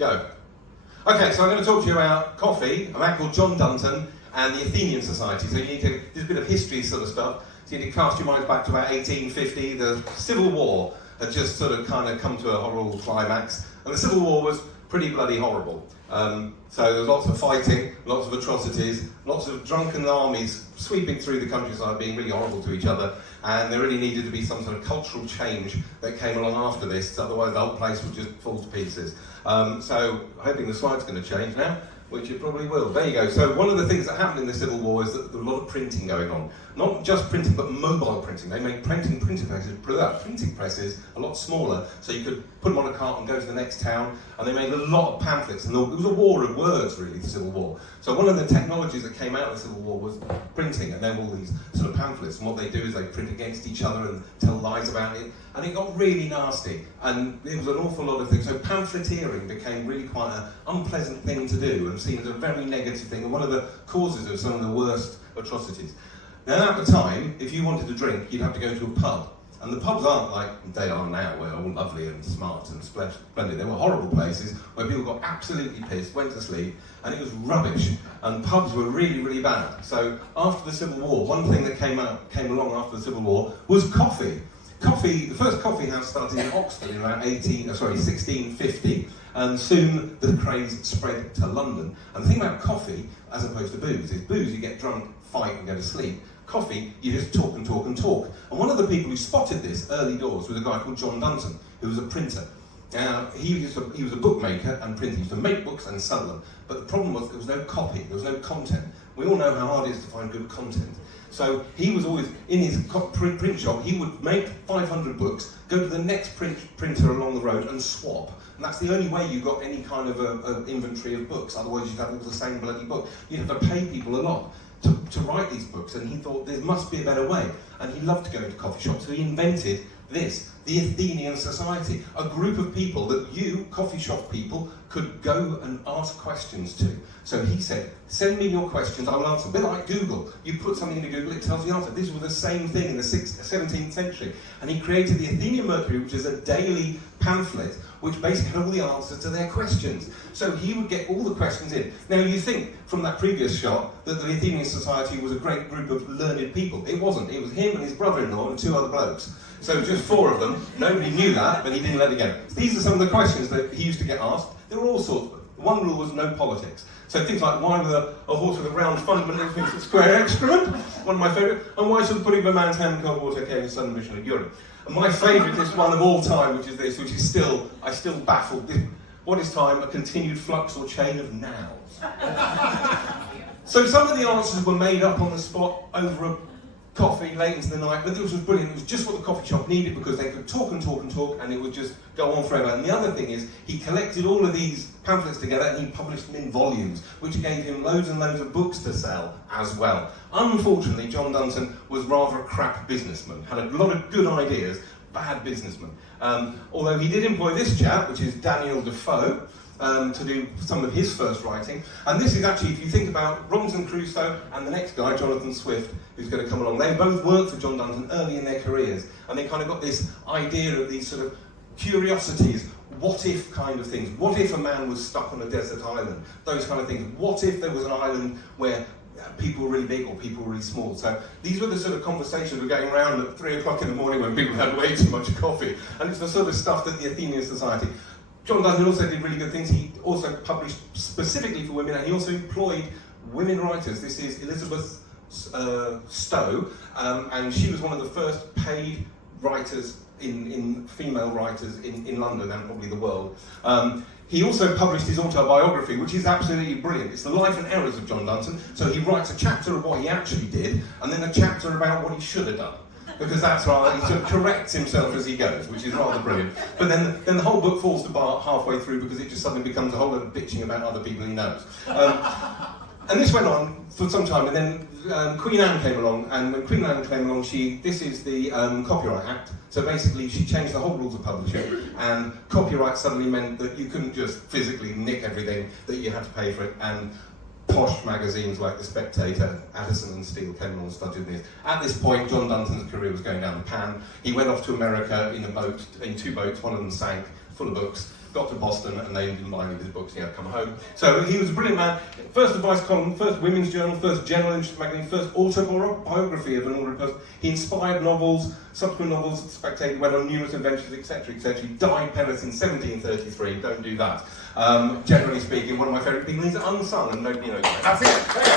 Go. Okay, so I'm going to talk to you about coffee, a man called John Dunton, and the Athenian Society. So you need to, there's a bit of history sort of stuff. So you need to cast your minds back to about 1850. The Civil War had just sort of kind of come to a horrible climax. And the Civil War was pretty bloody horrible. So there was lots of fighting, lots of atrocities, lots of drunken armies sweeping through the countryside, being really horrible to each other. And there really needed to be some sort of cultural change that came along after this, otherwise the whole place would just fall to pieces. So hoping the slide's going to change now, which it probably will. There you go. So one of the things that happened in the Civil War is that there was a lot of printing going on. Not just printing, but mobile printing. They made printing presses a lot smaller, so you could put them on a cart and go to the next town, and they made a lot of pamphlets, and it was a war of words, really, the Civil War. So one of the technologies that came out of the Civil War was printing, and there were all these sort of pamphlets, and what they do is they print against each other and tell lies about it, and it got really nasty, and it was an awful lot of things. So pamphleteering became really quite an unpleasant thing to do, and seen as a very negative thing, and one of the causes of some of the worst atrocities. Now at the time, if you wanted to drink, you'd have to go to a pub. And the pubs aren't like they are now, where they're all lovely and smart and splendid. They were horrible places where people got absolutely pissed, went to sleep, and it was rubbish. And pubs were really, really bad. So after the Civil War, one thing that came along after the Civil War was coffee. Coffee, the first coffee house started in Oxford in around 1650, and soon the craze spread to London. And the thing about coffee, as opposed to booze, is booze you get drunk, fight and go to sleep. Coffee, you just talk and talk and talk. And one of the people who spotted this early doors was a guy called John Dunton, who was a printer. Now, he was a bookmaker and printer. He used to make books and sell them. But the problem was there was no copy, there was no content. We all know how hard it is to find good content. So he was always, in his print shop, he would make 500 books, go to the next printer along the road and swap. And that's the only way you got any kind of inventory of books. Otherwise you'd have all the same bloody book. You'd have to pay people a lot to write these books, and he thought there must be a better way. And he loved to go into coffee shops, so he invented this, the Athenian Society, a group of people that you, coffee shop people, could go and ask questions to. So he said, send me your questions, I will answer. A bit like Google. You put something into Google, it tells you the answer. This was the same thing in the 17th century. And he created the Athenian Mercury, which is a daily pamphlet, which basically had all the answers to their questions. So he would get all the questions in. Now you think, from that previous shot, that the Athenian Society was a great group of learned people. It wasn't. It was him and his brother-in-law and 2 other blokes. So just 4 of them. Nobody knew that, but he didn't let it go. These are some of the questions that he used to get asked. There were all sorts. One rule was no politics. So things like, why with a horse with a round fundament and thinks it's square excrement? One of my favourite. And why should putting a man's hand in cold water came in sudden mission of urine? And my favourite is one of all time, which is this, which is I still baffle. What is time? A continued flux or chain of nows. So some of the answers were made up on the spot over a coffee late into the night, but this was brilliant. It was just what the coffee shop needed, because they could talk and talk and talk, and it would just go on forever. And the other thing is, he collected all of these pamphlets together and he published them in volumes, which gave him loads and loads of books to sell as well. Unfortunately, John Dunton was rather a crap businessman, had a lot of good ideas, bad businessman. Although he did employ this chap, which is Daniel Defoe, to do some of his first writing. And this is actually, if you think about Robinson Crusoe and the next guy, Jonathan Swift, who's going to come along, they both worked for John Dunton early in their careers, and they kind of got this idea of these sort of curiosities, what if kind of things. What if a man was stuck on a desert island? Those kind of things. What if there was an island where people were really big or people were really small? So these were the sort of conversations that were going around at 3 o'clock in the morning when people had way too much coffee. And it's the sort of stuff that the Athenian Society. John Dunton also did really good things. He also published specifically for women, and he also employed women writers. This is Elizabeth Stowe, and she was one of the first paid writers female writers in London and probably the world. He also published his autobiography, which is absolutely brilliant. It's the life and errors of John Dunton. So he writes a chapter of what he actually did, and then a chapter about what he should have done. Because that's rather, he sort of corrects himself as he goes, which is rather brilliant. But then the whole book falls apart halfway through because it just suddenly becomes a whole lot of bitching about other people he knows. And this went on for some time, and then Queen Anne came along, and when Queen Anne came along, this is the Copyright Act. So basically she changed the whole rules of publishing, and copyright suddenly meant that you couldn't just physically nick everything, that you had to pay for it, and posh magazines like The Spectator, Addison and Steele came along and started this. At this point, John Dunton's career was going down the pan. He went off to America in 2 boats, one of them sank, full of books. Got to Boston and they didn't buy any of his books, he had to come home. So he was a brilliant man. First advice column, first women's journal, first general interest magazine, first autobiography of an ordinary person. He inspired novels, subsequent novels, Spectator, went on numerous adventures, etc., etc. He died penniless in 1733, don't do that. Generally speaking, one of my favourite people, he's unsung and nobody knows about it. That's it.